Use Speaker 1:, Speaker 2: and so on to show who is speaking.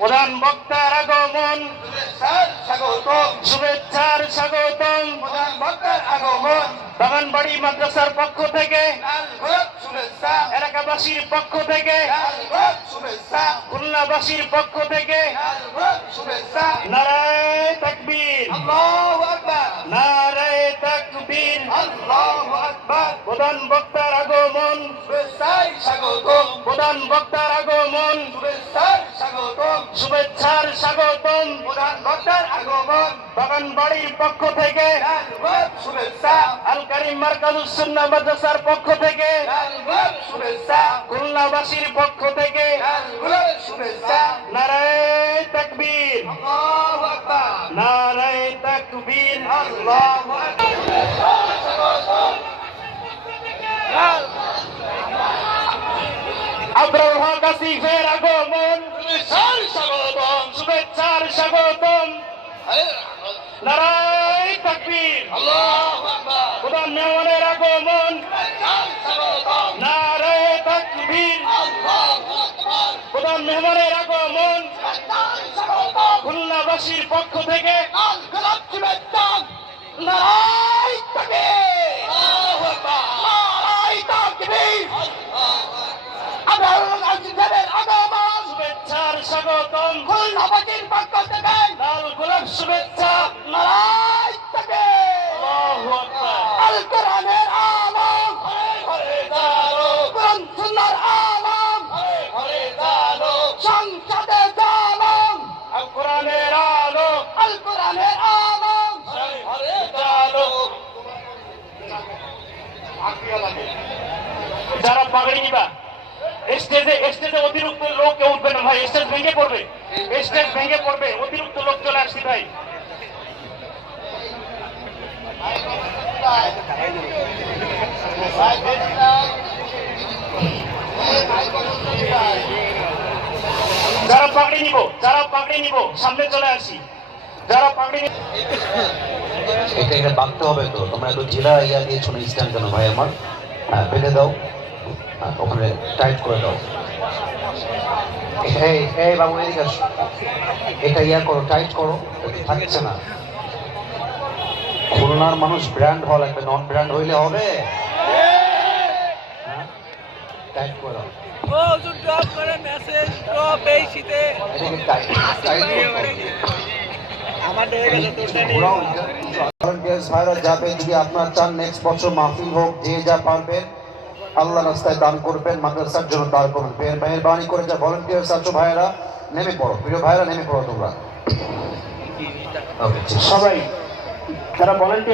Speaker 1: প্রধান বক্তার আগমন। শুভেচ্ছার স্বাগতম।
Speaker 2: প্রধান বক্তার আগমন।
Speaker 1: বাগানবাড়ি মাদ্রাসার পক্ষ থেকে
Speaker 2: শুভেচ্ছা।
Speaker 1: এলাকাবাসীর পক্ষ থেকে
Speaker 2: শুভেচ্ছা।
Speaker 1: খুলনাবাসীর পক্ষ থেকে
Speaker 2: শুভেচ্ছা।
Speaker 1: নারায় তাকবীর। নারায় তাকবীর। প্রধান বক্তার আগমন। প্রধান বক্তার আগমন।
Speaker 2: স্বাগতম
Speaker 1: শুভেচ্ছার স্বাগতম
Speaker 2: বক্তার আগমন।
Speaker 1: বাগানবাড়ির পক্ষ থেকে
Speaker 2: শুভেচ্ছা।
Speaker 1: আল করিম মার্কাজুস সুন্নাহ মাদ্রাসার পক্ষ থেকে
Speaker 2: শুভেচ্ছা।
Speaker 1: খুলনাবাসীর পক্ষ থেকে
Speaker 2: শুভেচ্ছা।
Speaker 1: নারায় তাকবীর। নারায় তাকবীর।
Speaker 2: আল্লাহু আকবার।
Speaker 1: আব্রাল হক আগমন।
Speaker 2: স্বাগতম।
Speaker 1: নারায় তাকবীর।
Speaker 2: আল্লাহু
Speaker 1: মেহমানের আগমন। নারায় তাকবীর।
Speaker 2: আল্লাহু
Speaker 1: মেহমানের আগমন। খুলনাবাসীর পক্ষ থেকে।
Speaker 2: নারাই তাকবীর। আল্লাহু তাকবীর। আল্লাহু আকবার। আগমন
Speaker 1: স্বাগতম।
Speaker 2: খুলনাবাসীর পক্ষ থেকে
Speaker 1: লাল গোলাপ শুভেচ্ছা। আল্লাহু আকবার।
Speaker 2: আল কোরআনের আলম কোরআন সুন্নাহর আলম সংসদে জালম
Speaker 1: আল কোরআনের আলো
Speaker 2: আল কোরআনের আলম
Speaker 1: যারা পাগড়ি নিবা। স্টেজে স্টেজে অতিরিক্ত লোক কেউ উঠবে না ভাই, স্টেজ ভেঙে পড়বে। স্টেজ ভেঙে পড়বে, অতিরিক্ত লোক চলে আসছি ভাই। যারা পাগড়ি নিব, যারা পাগড়ি নিব, সামনে চলে আসি। যারা নিব
Speaker 3: এটা এটা বাঁধতে হবে তো। তোমরা একটু জেলা ইয়া দিয়েছ না স্ট্যান্ড কেন ভাই আমার। হ্যাঁ বেঁধে দাও। ওখানে টাইট করে দাও। এই এই বাবু এদিকে এটা ইয়া করো টাইট করো থাকছে না। খুলনার মানুষ ব্র্যান্ড হওয়া লাগবে নন ব্র্যান্ড হইলে হবে। হ্যাঁ? টাইট করে
Speaker 4: ড্রপ করে মেসেজ ড্রপ এই শীতে।
Speaker 3: আপনার চান নেক্সট বছর মাহফিল হোক যে যা পারবেন আল্লাহ রাস্তায় দান করবেন, মাদ্রাসার জন্য দান করবেন। মেহরবানি করে যা ভলেন্টিয়ার আছো ভাইরা নেমে পড়ো। প্রিয় ভাইরা নেমে পড়ো তোমরা।
Speaker 1: সবাই, যারা ভলেন্টিয়ার